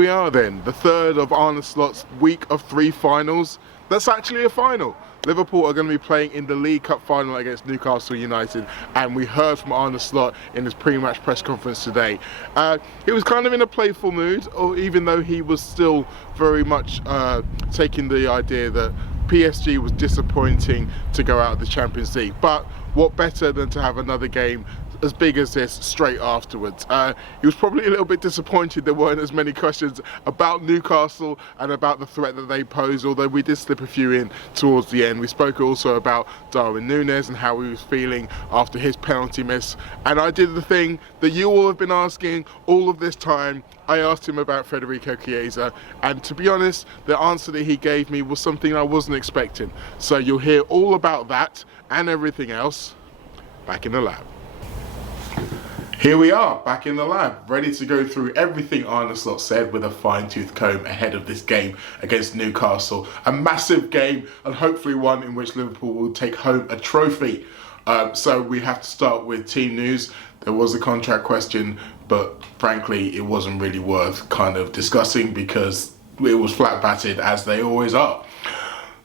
we are then, the third of Arne Slot's week of 3 finals. That's actually a final. Liverpool are going to be playing in the League Cup final against Newcastle United, and we heard from Arne Slot in his pre-match press conference today. He was kind of in a playful mood, even though he was still very much taking the idea that PSG was disappointing to go out of the Champions League. But what better than to have another game as big as this straight afterwards. He was probably a little bit disappointed there weren't as many questions about Newcastle and about the threat that they pose, although we did slip a few in towards the end. We spoke also about Darwin Núñez and how he was feeling after his penalty miss, and I did the thing that you all have been asking all of this time. I asked him about Federico Chiesa, and to be honest, the answer that he gave me was something I wasn't expecting. So you'll hear all about that and everything else back in the lab. Here we are, back in the lab, ready to go through everything Arne Slot said with a fine-tooth comb ahead of this game against Newcastle. A massive game, and hopefully one in which Liverpool will take home a trophy. So we have to start with team news. There was a contract question, but frankly, it wasn't really worth kind of discussing because it was flat-batted, as they always are.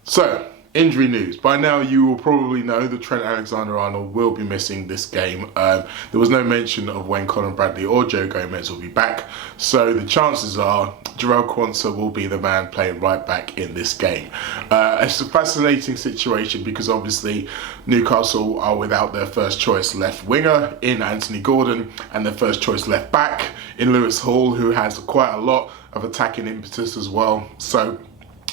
So, injury news. By now you will probably know that Trent Alexander-Arnold will be missing this game. There was no mention of when Colin Bradley or Joe Gomez will be back, so the chances are Jarell Quansah will be the man playing right back in this game. It's a fascinating situation because obviously Newcastle are without their first choice left winger in Anthony Gordon and their first choice left back in Lewis Hall, who has quite a lot of attacking impetus as well. So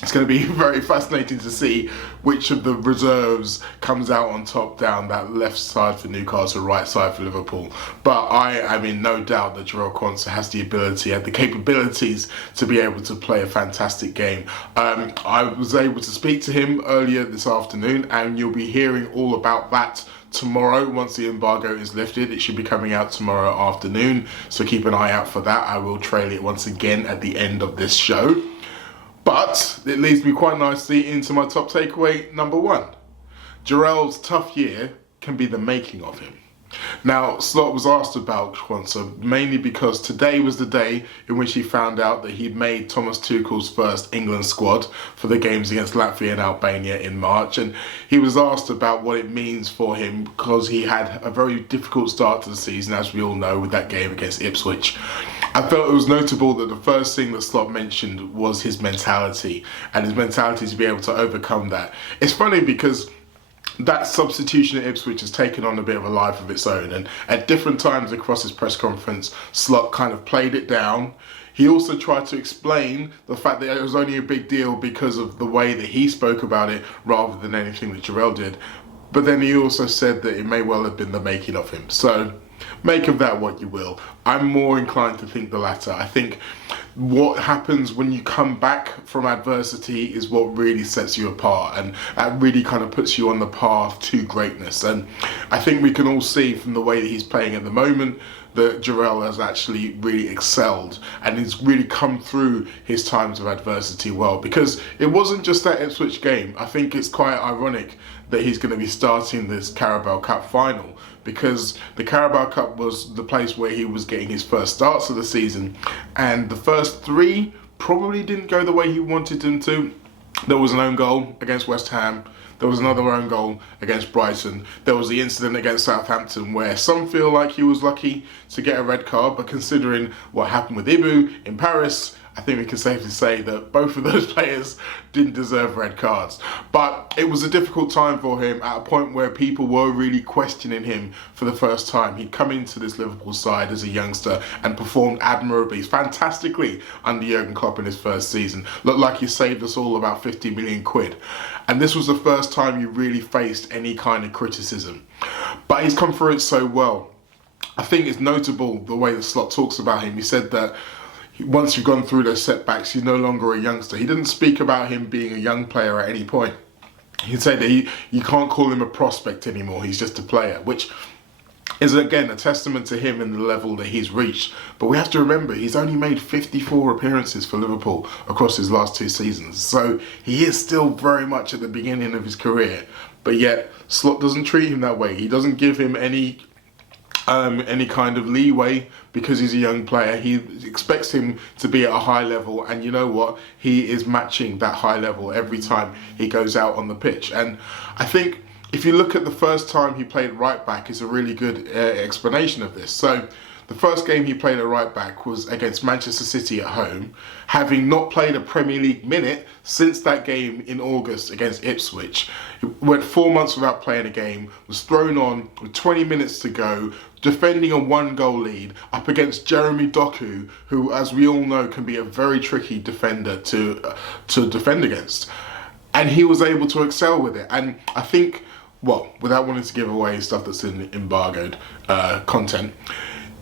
it's going to be very fascinating to see which of the reserves comes out on top down that left side for Newcastle, right side for Liverpool. But I am in no doubt that Jarell Quansah has the ability and the capabilities to be able to play a fantastic game. I was able to speak to him earlier this afternoon, and you'll be hearing all about that tomorrow once the embargo is lifted. It should be coming out tomorrow afternoon, so keep an eye out for that. I will trail it once again at the end of this show. But it leads me quite nicely into my top takeaway number 1. Jarell's tough year can be the making of him. Now, Slot was asked about Quansah mainly because today was the day in which he found out that he'd made Thomas Tuchel's first England squad for the games against Latvia and Albania in March, and he was asked about what it means for him because he had a very difficult start to the season, as we all know, with that game against Ipswich. I felt it was notable that the first thing that Slot mentioned was his mentality, and his mentality to be able to overcome that. It's funny because that substitution at Ipswich has taken on a bit of a life of its own, and at different times across his press conference, Slot kind of played it down. He also tried to explain the fact that it was only a big deal because of the way that he spoke about it rather than anything that Jarell did. But then he also said that it may well have been the making of him. So make of that what you will. I'm more inclined to think the latter. I think what happens when you come back from adversity is what really sets you apart, and that really kind of puts you on the path to greatness. And I think we can all see from the way that he's playing at the moment that Jarell has actually really excelled and he's really come through his times of adversity well, because it wasn't just that Ipswich game. I think it's quite ironic that he's going to be starting this Carabao Cup final, because the Carabao Cup was the place where he was getting his first starts of the season, and the first 3 probably didn't go the way he wanted them to. There was an own goal against West Ham. There was another own goal against Brighton. There was the incident against Southampton where some feel like he was lucky to get a red card, but considering what happened with Ibu in Paris, I think we can safely say that both of those players didn't deserve red cards. But it was a difficult time for him at a point where people were really questioning him for the first time. He'd come into this Liverpool side as a youngster and performed admirably, fantastically under Jurgen Klopp in his first season. Looked like he saved us all about 50 million quid. And this was the first time he really faced any kind of criticism. But he's come through it so well. I think it's notable the way the Slot talks about him. He said that once you've gone through those setbacks, he's no longer a youngster. He didn't speak about him being a young player at any point. He said that you can't call him a prospect anymore. He's just a player, which is again a testament to him and the level that he's reached. But we have to remember, he's only made 54 appearances for Liverpool across his last 2 seasons. So he is still very much at the beginning of his career. But yet, Slot doesn't treat him that way. He doesn't give him any any kind of leeway because he's a young player. He expects him to be at a high level, and you know what? He is matching that high level every time he goes out on the pitch. And I think if you look at the first time he played right back, is a really good explanation of this. So the first game he played at right back was against Manchester City at home, having not played a Premier League minute since that game in August against Ipswich. He went 4 months without playing a game, was thrown on with 20 minutes to go, defending a 1-goal lead up against Jeremy Doku, who, as we all know, can be a very tricky defender to defend against. And he was able to excel with it. And I think, well, without wanting to give away stuff that's in embargoed content,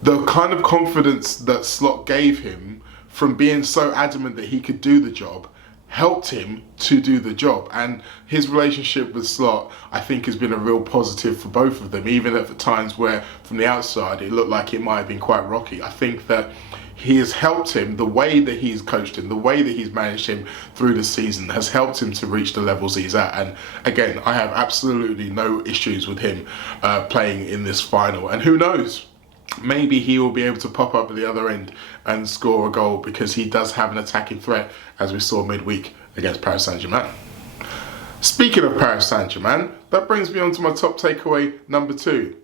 the kind of confidence that Slot gave him from being so adamant that he could do the job helped him to do the job. And his relationship with Slot, I think, has been a real positive for both of them, even at the times where from the outside it looked like it might have been quite rocky. I think that he has helped him, the way that he's coached him, the way that he's managed him through the season has helped him to reach the levels he's at. And again, I have absolutely no issues with him playing in this final. And who knows? Maybe he will be able to pop up at the other end and score a goal, because he does have an attacking threat, as we saw midweek against Paris Saint-Germain. Speaking of Paris Saint-Germain, that brings me on to my top takeaway number 2.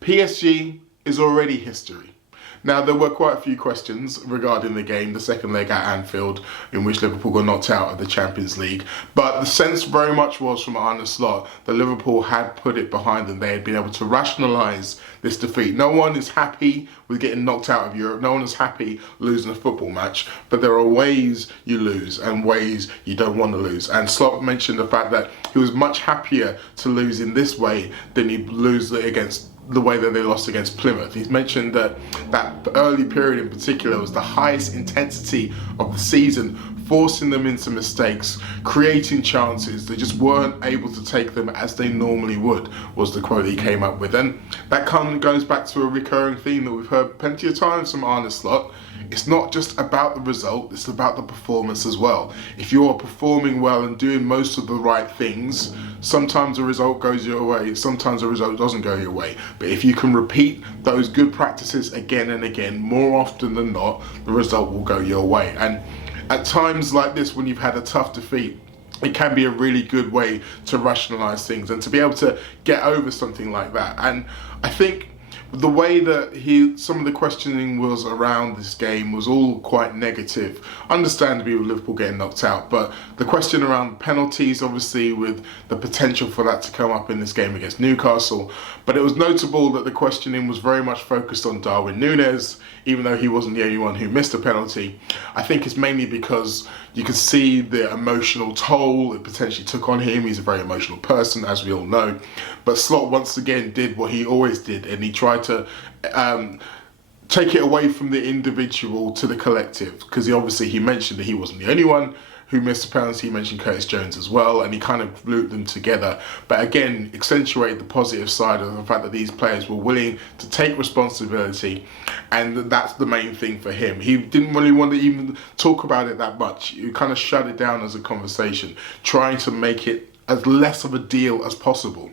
PSG is already history. Now, there were quite a few questions regarding the game, the second leg at Anfield, in which Liverpool got knocked out of the Champions League. But the sense very much was from Arne Slot that Liverpool had put it behind them. They had been able to rationalise this defeat. No one is happy with getting knocked out of Europe. No one is happy losing a football match. But there are ways you lose and ways you don't want to lose. And Slot mentioned the fact that he was much happier to lose in this way than he'd lose against the way that they lost against Plymouth. He's mentioned that that early period in particular was the highest intensity of the season, forcing them into mistakes, creating chances. They just weren't able to take them as they normally would, was the quote he came up with. And that kind of goes back to a recurring theme that we've heard plenty of times from Arne Slot. It's not just about the result, it's about the performance as well. If you're performing well and doing most of the right things, sometimes the result goes your way, sometimes the result doesn't go your way. But if you can repeat those good practices again and again, more often than not, the result will go your way. And at times like this, when you've had a tough defeat, it can be a really good way to rationalise things and to be able to get over something like that. And I think the way that some of the questioning was around this game was all quite negative. Understandably with Liverpool getting knocked out, but the question around penalties, obviously with the potential for that to come up in this game against Newcastle. But it was notable that the questioning was very much focused on Darwin Núñez, even though he wasn't the only one who missed a penalty. I think it's mainly because you could see the emotional toll it potentially took on him. He's a very emotional person, as we all know. But Slot once again did what he always did, and he tried to take it away from the individual to the collective, because he mentioned that he wasn't the only one who missed a penalty. He mentioned Curtis Jones as well, and he kind of looped them together. But again, accentuated the positive side of the fact that these players were willing to take responsibility, and that's the main thing for him. He didn't really want to even talk about it that much. He kind of shut it down as a conversation, trying to make it as less of a deal as possible.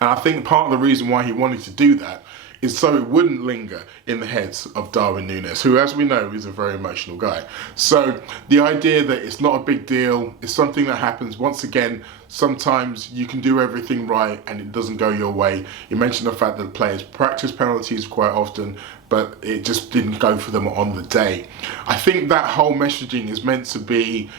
And I think part of the reason why he wanted to do that is so it wouldn't linger in the heads of Darwin Núñez, who, as we know, is a very emotional guy. So the idea that it's not a big deal is something that happens. Once again, sometimes you can do everything right and it doesn't go your way. You mentioned the fact that players practice penalties quite often, but it just didn't go for them on the day. I think that whole messaging is meant to be,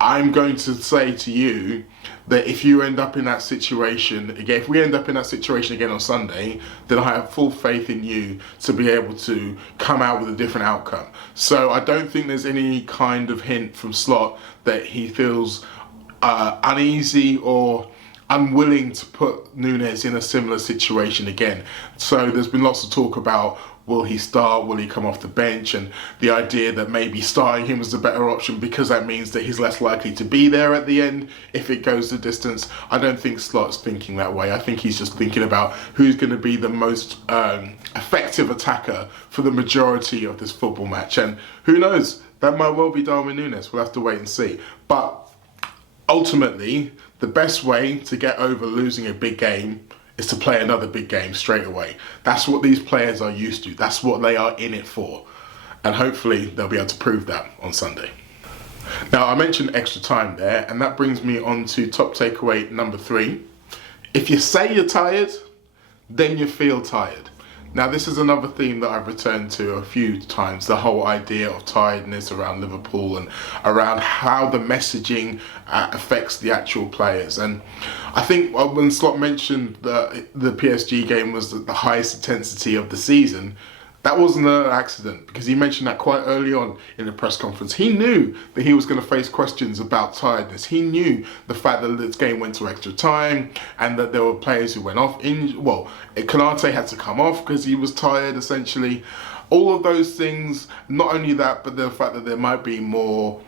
I'm going to say to you that if you end up in that situation again, if we end up in that situation again on Sunday, then I have full faith in you to be able to come out with a different outcome. So I don't think there's any kind of hint from Slot that he feels uneasy or unwilling to put Núñez in a similar situation again. So there's been lots of talk about, will he start, will he come off the bench, and the idea that maybe starting him is the better option because that means that he's less likely to be there at the end if it goes the distance. I don't think Slot's thinking that way. I think he's just thinking about who's going to be the most effective attacker for the majority of this football match. And who knows, that might well be Darwin Núñez. We'll have to wait and see. But ultimately, the best way to get over losing a big game is to play another big game straight away. That's what these players are used to. That's what they are in it for. And hopefully they'll be able to prove that on Sunday. Now, I mentioned extra time there, and that brings me on to top takeaway number 3. If you say you're tired, then you feel tired. Now, this is another theme that I've returned to a few times, the whole idea of tiredness around Liverpool and around how the messaging affects the actual players. And I think when Slot mentioned that the PSG game was the highest intensity of the season, that wasn't an accident, because he mentioned that quite early on in the press conference. He knew that he was going to face questions about tiredness. He knew the fact that this game went to extra time and that there were players who went off. Konate had to come off because he was tired, essentially. All of those things, not only that, but the fact that there might be more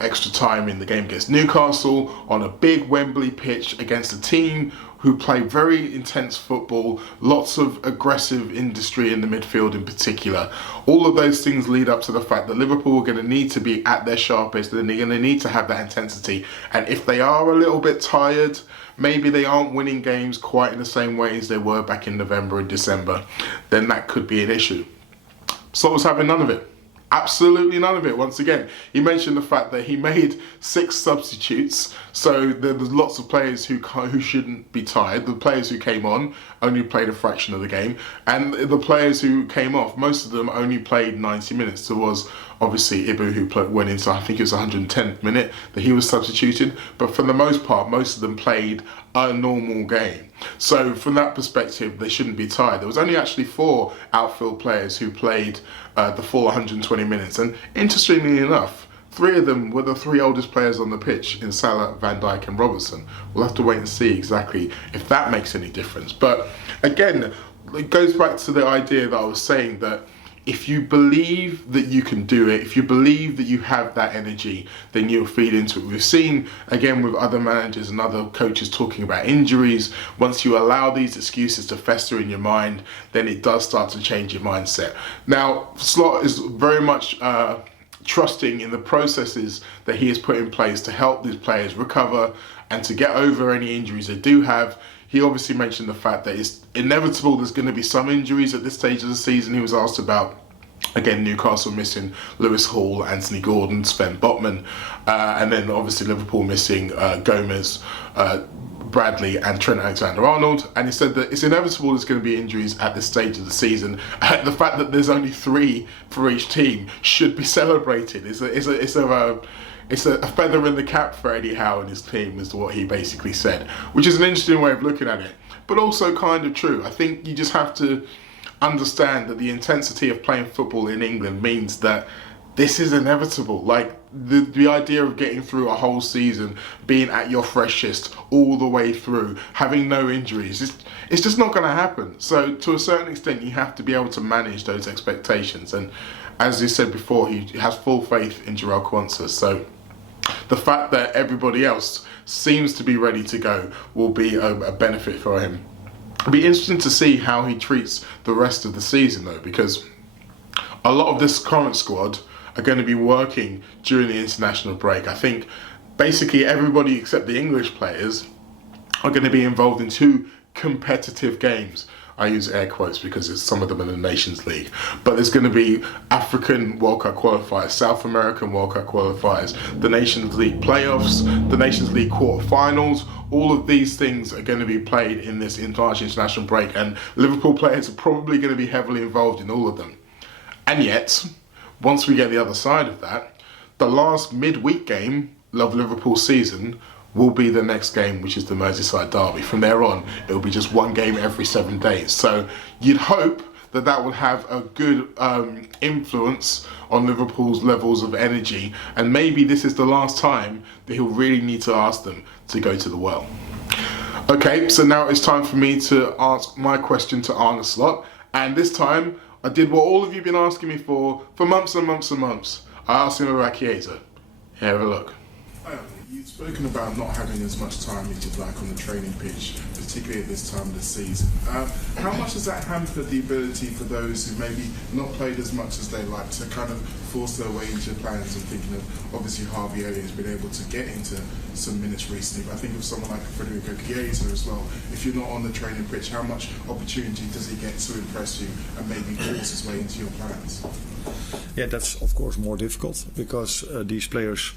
extra time in the game against Newcastle on a big Wembley pitch against a team who play very intense football, lots of aggressive industry in the midfield in particular. All of those things lead up to the fact that Liverpool are going to need to be at their sharpest, and they're going to need to have that intensity. And if they are a little bit tired, maybe they aren't winning games quite in the same way as they were back in November and December, then that could be an issue. Slot was having none of it. Absolutely none of it. Once again, he mentioned the fact that he made 6 substitutes, so there's lots of players who shouldn't be tired. The players who came on only played a fraction of the game, and the players who came off, most of them only played 90 minutes. There was obviously Ibu who went into, I think it was 110th minute that he was substituted, but for the most part, most of them played a normal game. So from that perspective, they shouldn't be tired. There was only actually 4 outfield players who played the full 120 minutes, and interestingly enough, 3 of them were the 3 oldest players on the pitch in Salah, Van Dijk and Robertson. We'll have to wait and see exactly if that makes any difference. But again, it goes back to the idea that I was saying, that if you believe that you can do it, if you believe that you have that energy, then you'll feed into it. We've seen, again, with other managers and other coaches talking about injuries, once you allow these excuses to fester in your mind, then it does start to change your mindset. Now, Slot is very much trusting in the processes that he has put in place to help these players recover and to get over any injuries they do have. He obviously mentioned the fact that it's inevitable there's going to be some injuries at this stage of the season. He was asked about, again, Newcastle missing Lewis Hall, Anthony Gordon, Sven Botman, and then obviously Liverpool missing Gomez, Bradley and Trent Alexander-Arnold. And he said that it's inevitable there's going to be injuries at this stage of the season. The fact that there's only 3 for each team should be celebrated. It's a feather in the cap for Eddie Howe and his team, is what he basically said, which is an interesting way of looking at it, but also kind of true. I think you just have to understand that the intensity of playing football in England means that this is inevitable. Like the idea of getting through a whole season, being at your freshest all the way through, having no injuries, it's just not going to happen. So to a certain extent, you have to be able to manage those expectations. And as he said before, he has full faith in Jarell Quansah. So the fact that everybody else seems to be ready to go will be a benefit for him. It'll be interesting to see how he treats the rest of the season, though, because a lot of this current squad are going to be working during the international break. I think basically everybody except the English players are going to be involved in 2 competitive games. I use air quotes because some of them in the Nations League. But there's going to be African World Cup qualifiers, South American World Cup qualifiers, the Nations League playoffs, the Nations League quarterfinals. All of these things are going to be played in this March international break, and Liverpool players are probably going to be heavily involved in all of them. And yet, once we get the other side of that, the last midweek game of Liverpool's season will be the next game, which is the Merseyside derby. From there on, it will be just 1 game every 7 days. So you'd hope that that would have a good influence on Liverpool's levels of energy, and maybe this is the last time that he'll really need to ask them to go to the well. Okay, so now it's time for me to ask my question to Arne Slot, and this time I did what all of you have been asking me for months and months and months. I asked him about Chiesa. Here, have a look. You Spoken about not having as much time as you'd like on the training pitch, particularly at this time of the season. How much has that hampered the ability for those who maybe not played as much as they like to kind of force their way into plans? I'm thinking of, obviously, Harvey Elliott has been able to get into some minutes recently, but I think of someone like Federico Chiesa as well. If you're not on the training pitch, how much opportunity does he get to impress you and maybe force his way into your plans? Yeah, that's of course more difficult because these players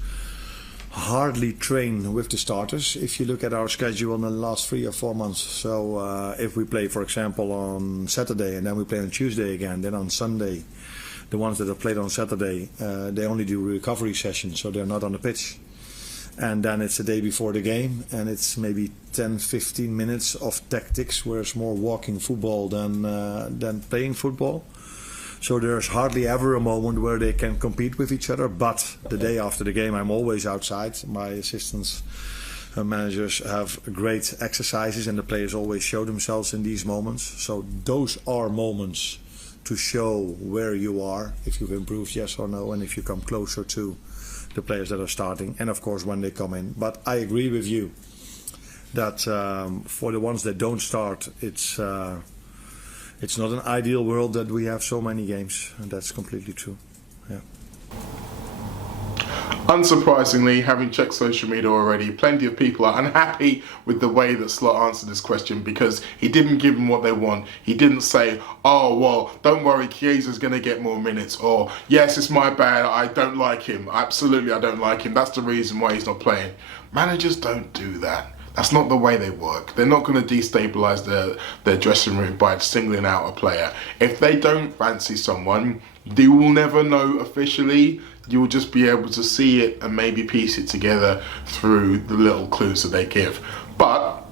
hardly train with the starters. If you look at our schedule in the last 3 or 4 months, so if we play, for example, on Saturday and then we play on Tuesday again, then on Sunday, the ones that have played on Saturday, they only do recovery sessions, so they're not on the pitch. And then it's the day before the game, and it's maybe 10-15 minutes of tactics, where it's more walking football than playing football. So there's hardly ever a moment where they can compete with each other. But the day after the game, I'm always outside. My assistants and managers have great exercises, and the players always show themselves in these moments. So those are moments to show where you are, if you've improved, yes or no, and if you come closer to the players that are starting, and of course when they come in. But I agree with you that for the ones that don't start, it's not an ideal world that we have so many games, and that's completely true. Yeah. Unsurprisingly, having checked social media already, plenty of people are unhappy with the way that Slot answered this question, because he didn't give them what they want. He didn't say, oh, well, don't worry, Chiesa's going to get more minutes, or yes, it's my bad, I don't like him. Absolutely, I don't like him. That's the reason why he's not playing. Managers don't do that. That's not the way they work. They're not going to destabilise their dressing room by singling out a player. If they don't fancy someone, they will never know officially. You'll just be able to see it and maybe piece it together through the little clues that they give. But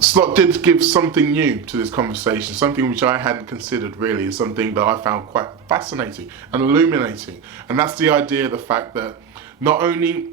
Slot did give something new to this conversation, something which I hadn't considered really, something that I found quite fascinating and illuminating. And that's the idea of the fact that not only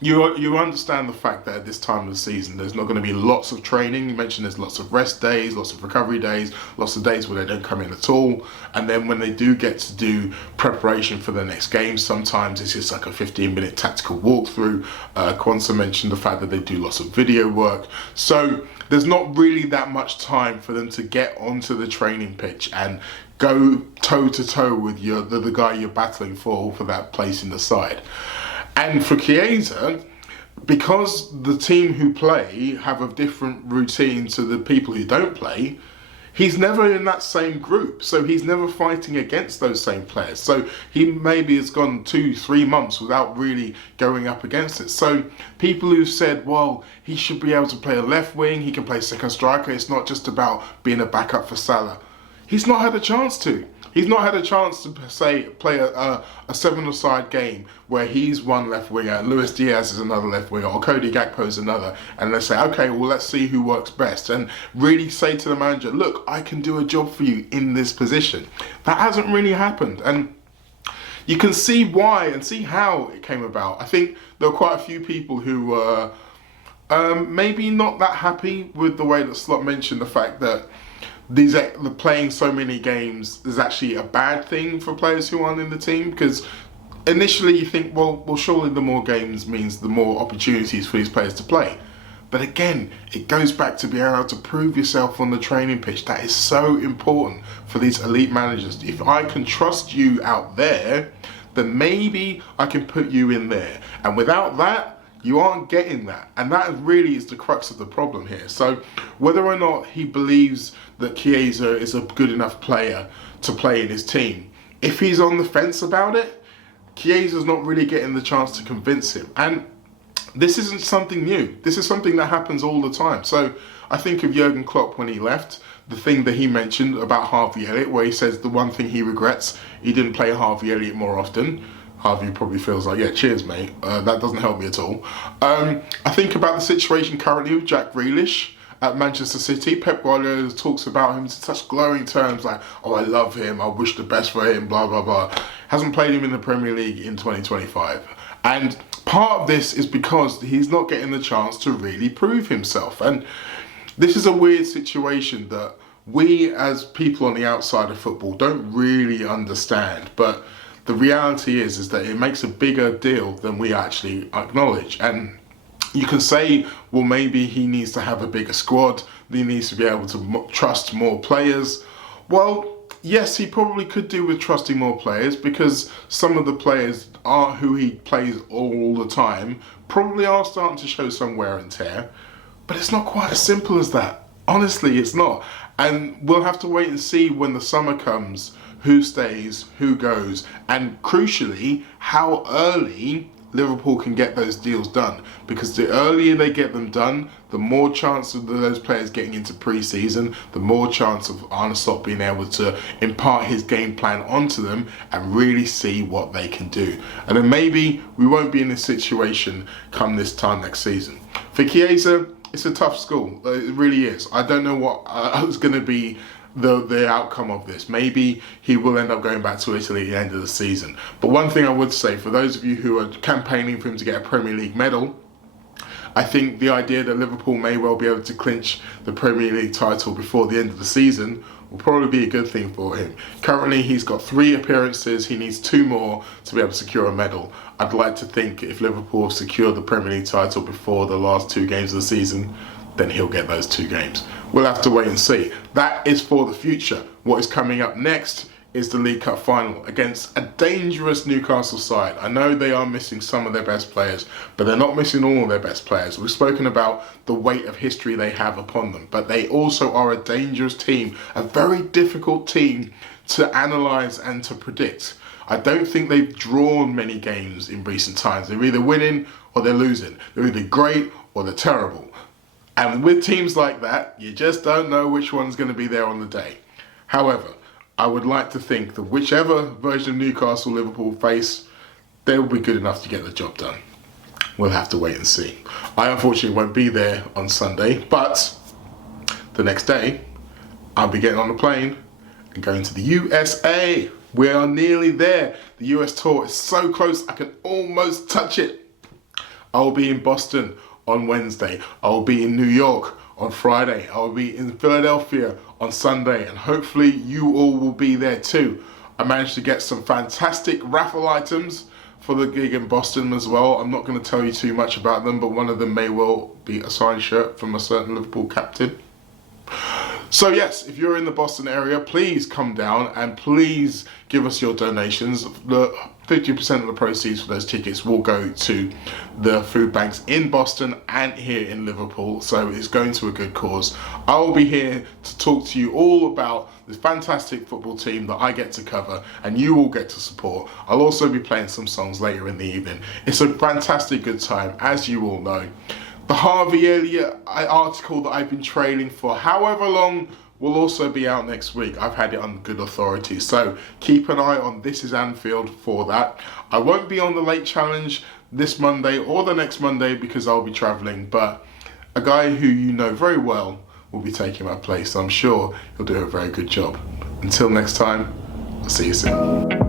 you understand the fact that at this time of the season there's not going to be lots of training. You mentioned there's lots of rest days, lots of recovery days, lots of days where they don't come in at all. And then when they do get to do preparation for the next game, sometimes it's just like a 15-minute tactical walkthrough. Quansah mentioned the fact that they do lots of video work. So there's not really that much time for them to get onto the training pitch and go toe-to-toe with the guy you're battling for that place in the side. And for Chiesa, because the team who play have a different routine to the people who don't play, he's never in that same group. So he's never fighting against those same players. So he maybe has gone 2-3 months without really going up against it. So people who've said, well, he should be able to play a left wing, he can play second striker, it's not just about being a backup for Salah. He's not had a chance to. He's not had a chance to, say, play a 7-a-side game where he's one left winger, Luis Diaz is another left winger, or Cody Gakpo is another, and let's say, okay, well, let's see who works best, and really say to the manager, look, I can do a job for you in this position. That hasn't really happened, and you can see why and see how it came about. I think there were quite a few people who were maybe not that happy with the way that Slot mentioned the fact that playing so many games is actually a bad thing for players who aren't in the team, because initially you think, well, surely the more games means the more opportunities for these players to play. But again, it goes back to being able to prove yourself on the training pitch. That is so important for these elite managers. If I can trust you out there, then maybe I can put you in there. And without that, you aren't getting that. And that really is the crux of the problem here. So whether or not he believes that Chiesa is a good enough player to play in his team, if he's on the fence about it, Chiesa's not really getting the chance to convince him. And this isn't something new. This is something that happens all the time. So I think of Jurgen Klopp when he left, the thing that he mentioned about Harvey Elliott, where he says the one thing he regrets, he didn't play Harvey Elliott more often. Harvey probably feels like, yeah, cheers, mate. That doesn't help me at all. I think about the situation currently with Jack Grealish at Manchester City. Pep Guardiola talks about him in such glowing terms, like, oh, I love him, I wish the best for him, blah, blah, blah. Hasn't played him in the Premier League in 2025. And part of this is because he's not getting the chance to really prove himself. And this is a weird situation that we as people on the outside of football don't really understand. But the reality is that it makes a bigger deal than we actually acknowledge. And You can say, well, maybe he needs to have a bigger squad. He needs to be able to trust more players. Well, yes, he probably could do with trusting more players, because some of the players who he plays all the time probably are starting to show some wear and tear. But it's not quite as simple as that. Honestly, it's not. And we'll have to wait and see when the summer comes, who stays, who goes, and crucially, how early Liverpool can get those deals done. Because the earlier they get them done, the more chance of those players getting into pre-season, the more chance of Arne Slot being able to impart his game plan onto them and really see what they can do. And then maybe we won't be in this situation come this time next season. For Chiesa, it's a tough school. It really is. I don't know what is going to be the outcome of this. Maybe he will end up going back to Italy at the end of the season. But one thing I would say, for those of you who are campaigning for him to get a Premier League medal, I think the idea that Liverpool may well be able to clinch the Premier League title before the end of the season will probably be a good thing for him. Currently, he's got 3 appearances. He needs 2 more to be able to secure a medal. I'd like to think if Liverpool secure the Premier League title before the last 2 games of the season, then he'll get those 2 games. We'll have to wait and see. That is for the future. What is coming up next is the League Cup final against a dangerous Newcastle side. I know they are missing some of their best players, but they're not missing all of their best players. We've spoken about the weight of history they have upon them, but they also are a dangerous team, a very difficult team to analyse and to predict. I don't think they've drawn many games in recent times. They're either winning or they're losing. They're either great or they're terrible. And with teams like that, you just don't know which one's going to be there on the day. However, I would like to think that whichever version of Newcastle Liverpool face, they will be good enough to get the job done. We'll have to wait and see. I unfortunately won't be there on Sunday, but the next day, I'll be getting on a plane and going to the USA. We are nearly there. The US tour is so close, I can almost touch it. I'll be in Boston on Wednesday. I'll be in New York on Friday. I'll be in Philadelphia on Sunday, and hopefully you all will be there too. I managed to get some fantastic raffle items for the gig in Boston as well. I'm not going to tell you too much about them, but one of them may well be a signed shirt from a certain Liverpool captain. So yes, if you're in the Boston area, please come down and please give us your donations. The 50% of the proceeds for those tickets will go to the food banks in Boston and here in Liverpool, so it's going to a good cause. I will be here to talk to you all about this fantastic football team that I get to cover and you all get to support. I'll also be playing some songs later in the evening. It's a fantastic good time, as you all know. The Harvey Elliott article that I've been trailing for however long will also be out next week. I've had it on good authority, so keep an eye on This Is Anfield for that. I won't be on the Late Challenge this Monday or the next Monday because I'll be travelling, but a guy who you know very well will be taking my place. I'm sure he'll do a very good job. Until next time, I'll see you soon.